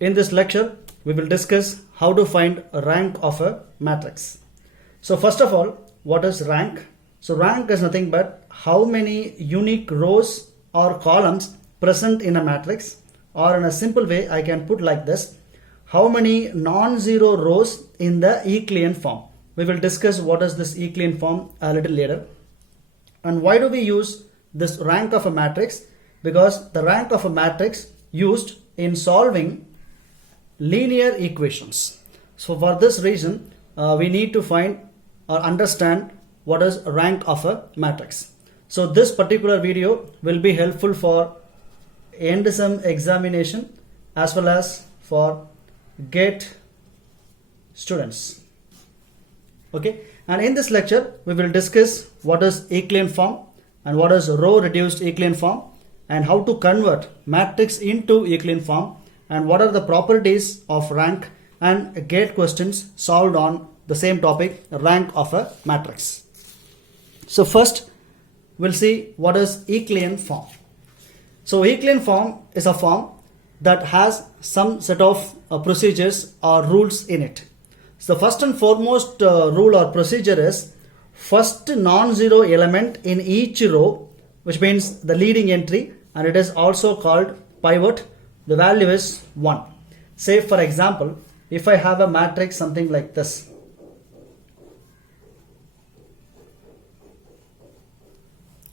In this lecture, we will discuss how to find a rank of a matrix. So first of all, what is rank? So rank is nothing but how many unique rows or columns present in a matrix, or in a simple way I can put like this, how many non-zero rows in the Euclidean form. We will discuss what is this Euclidean form a little later. And why do we use this rank of a matrix? Because the rank of a matrix used in solving linear equations. So for this reason, we need to find or understand what is rank of a matrix. So this particular video will be helpful for end sum examination as well as for GATE students. Okay, and in this lecture we will discuss what is Euclidean form and what is row reduced Euclidean form, and how to convert matrix into Euclidean form, and what are the properties of rank, and GATE questions solved on the same topic, rank of a matrix. So first we'll see what is Euclidean form. So Euclidean form is a form that has some set of procedures or rules in it. So the first and foremost rule or procedure is first non-zero element in each row, which means the leading entry, and it is also called pivot. The value is 1. Say for example, if I have a matrix something like this,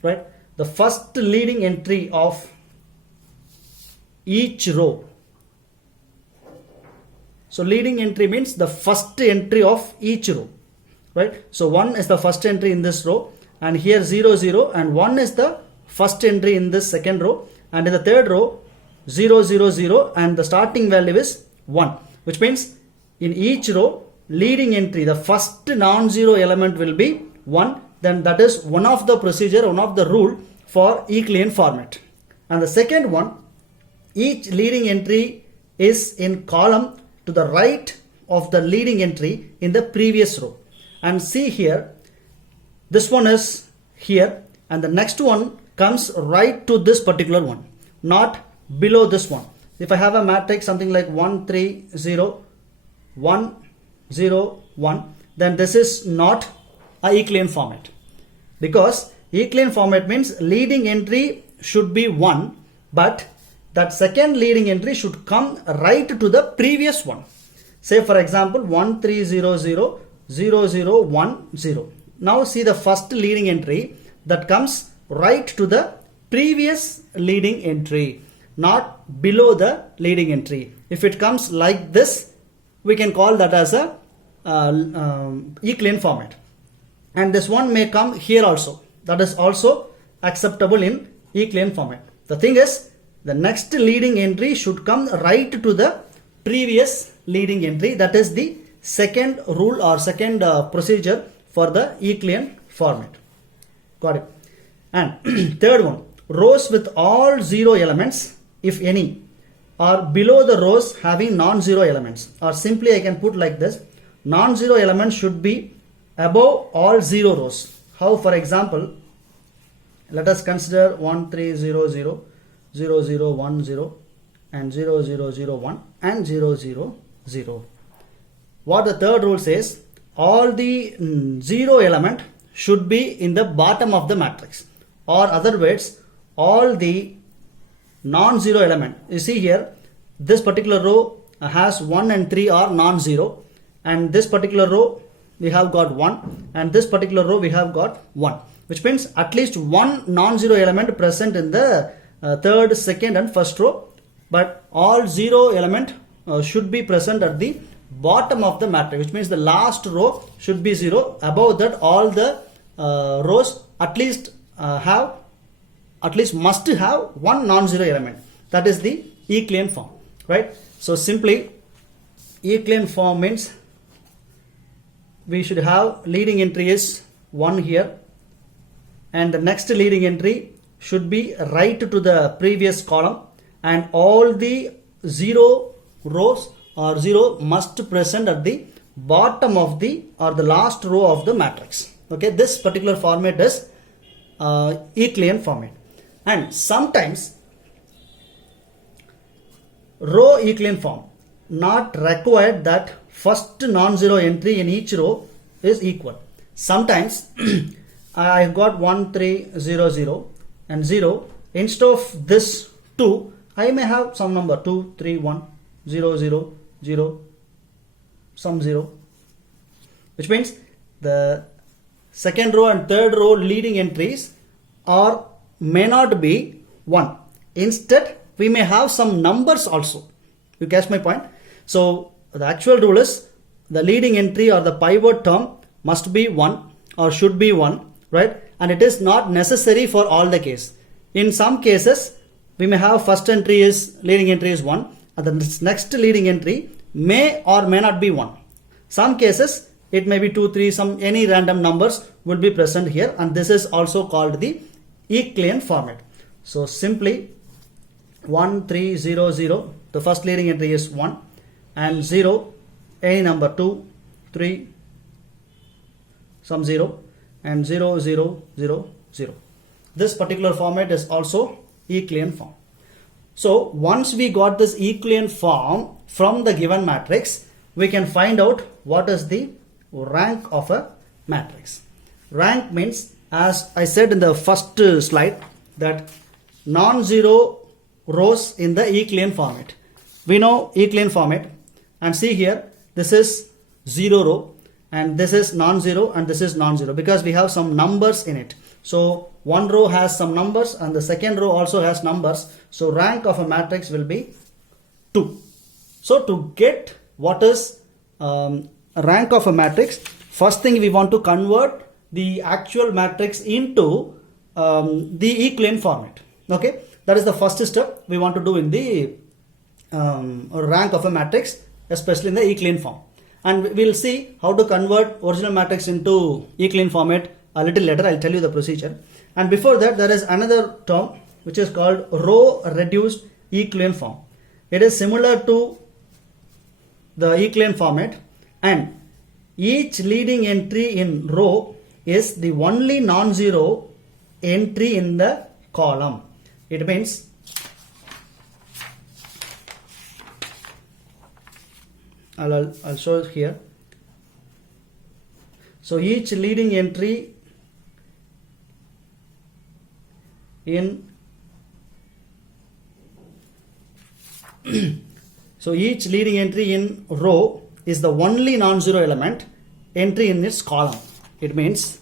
right, the first leading entry of each row. So leading entry means the first entry of each row, right? So 1 is the first entry in this row, and here 0 0, and 1 is the first entry in this second row, and in the third row 0 0 0, and the starting value is 1, which means in each row leading entry the first non-zero element will be 1. Then that is one of the procedure, one of the rule for Euclidean format. And the second one, each leading entry is in column to the right of the leading entry in the previous row. And see here, this one is here, and the next one comes right to this particular one, not below this one. If I have a matrix something like 1 3 0 1 0 1, then this is not a Euclidean format, because Euclidean format means leading entry should be 1, but that second leading entry should come right to the previous one. Say for example 1 3 0 0 0 0 1 0. Now see the first leading entry that comes right to the previous leading entry, not below the leading entry. If it comes like this, we can call that as a Euclidean format. And this one may come here also. That is also acceptable in Euclidean format. The thing is, the next leading entry should come right to the previous leading entry. That is the second rule or second procedure for the Euclidean format. Got it? And third one, rows with all zero elements, if any, are below the rows having non-zero elements. Or simply I can put like this, non-zero elements should be above all zero rows. How? For example, let us consider 1 3 0 0 0 0 1 0 and 0 0 0 1 and 0 0 0. What the third rule says, all the zero element should be in the bottom of the matrix, or other words, all the non-zero element. You see here, this particular row has 1 and 3 are non-zero, and this particular row we have got 1, and this particular row we have got 1, which means at least one non-zero element present in the third, second and first row, but all zero element should be present at the bottom of the matrix, which means the last row should be 0. Above that, all the rows at least must have one non-zero element. That is the Euclidean form, right? So simply Euclidean form means we should have leading entry is 1 here, and the next leading entry should be right to the previous column, and all the zero rows or 0 must present at the bottom of the or the last row of the matrix. Okay, this particular format is Euclidean format. And sometimes row Euclidean form not required that first non-zero entry in each row is equal. Sometimes I got 1 3 0 0 and 0. Instead of this 2, I may have some number 2 3 1 0 0 0 some 0, which means the second row and third row leading entries are may not be 1. Instead, we may have some numbers also. You catch my point? So the actual rule is the leading entry or the pivot term must be 1 or should be 1, right? And it is not necessary for all the case. In some cases, we may have first entry is leading entry is 1 and the next leading entry may or may not be 1. Some cases it may be 2 3 some any random numbers will be present here, and this is also called the Euclidean format. So simply 1 3 0 0, the first leading entry is 1, and 0 any number 2 3 some 0 and 0 0 0 0. This particular format is also Euclidean form. So once we got this Euclidean form from the given matrix, we can find out what is the rank of a matrix. Rank means, as I said in the first slide, that non-zero rows in the Euclidean format. We know Euclidean format, and see here, this is 0 row and this is non-zero and this is non-zero because we have some numbers in it. So one row has some numbers and the second row also has numbers. So rank of a matrix will be 2. So to get what is rank of a matrix, first thing we want to convert the actual matrix into the Euclidean format. Okay, that is the first step we want to do in the rank of a matrix, especially in the Euclidean form. And we'll see how to convert original matrix into Euclidean format a little later. I'll tell you the procedure. And before that, there is another term which is called row reduced Euclidean form. It is similar to the Euclidean format, and each leading entry in row is the only non-zero entry in the column. It means I'll show it here. So each leading entry in so each leading entry in row is the only non-zero element entry in its column. It means,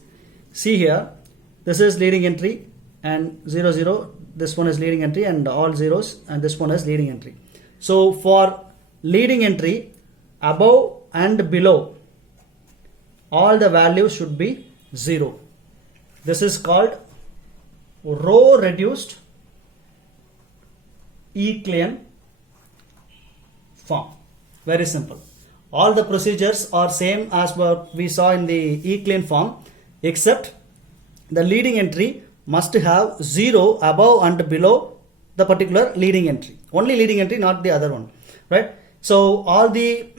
see here, this is leading entry and 0 0, this one is leading entry and all zeros, and this one is leading entry. So for leading entry, above and below, all the values should be 0. This is called row reduced Euclidean form. Very simple. All the procedures are same as what we saw in the Euclidean form, except the leading entry must have 0 above and below the particular leading entry. Only leading entry, not the other one, right? So all the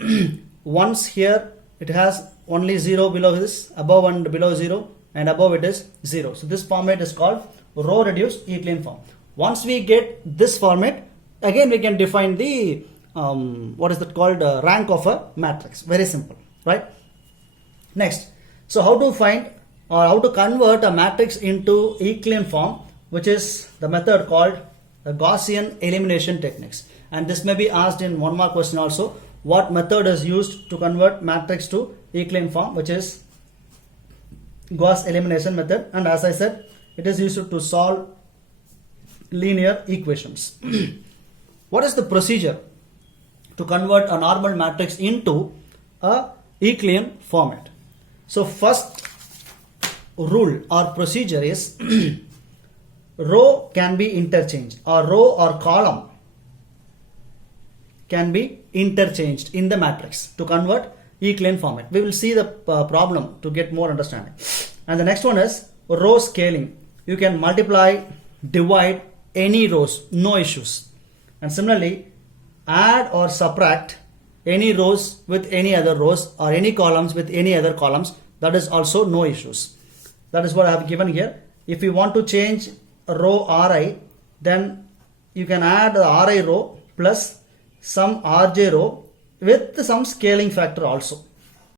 ones here, it has only 0 below this, above and below 0, and above it is 0. So this format is called row reduced Euclidean form. Once we get this format, again we can define the what is that called rank of a matrix. Very simple, right? Next, so how to find or how to convert a matrix into Euclidean form, which is the method called the Gaussian elimination techniques. And this may be asked in one more question also. What method is used to convert matrix to Euclidean form, which is Gauss elimination method, and as I said, it is used to solve linear equations. What is the procedure to convert a normal matrix into a Euclidean format? So first rule or procedure is row can be interchanged, or row or column can be interchanged in the matrix to convert Euclidean format. We will see the problem to get more understanding. And the next one is row scaling. You can multiply, divide any rows, no issues. And similarly, add or subtract any rows with any other rows, or any columns with any other columns. That is also no issues. That is what I have given here. If you want to change a row Ri, then you can add the Ri row plus some Rj row with some scaling factor also.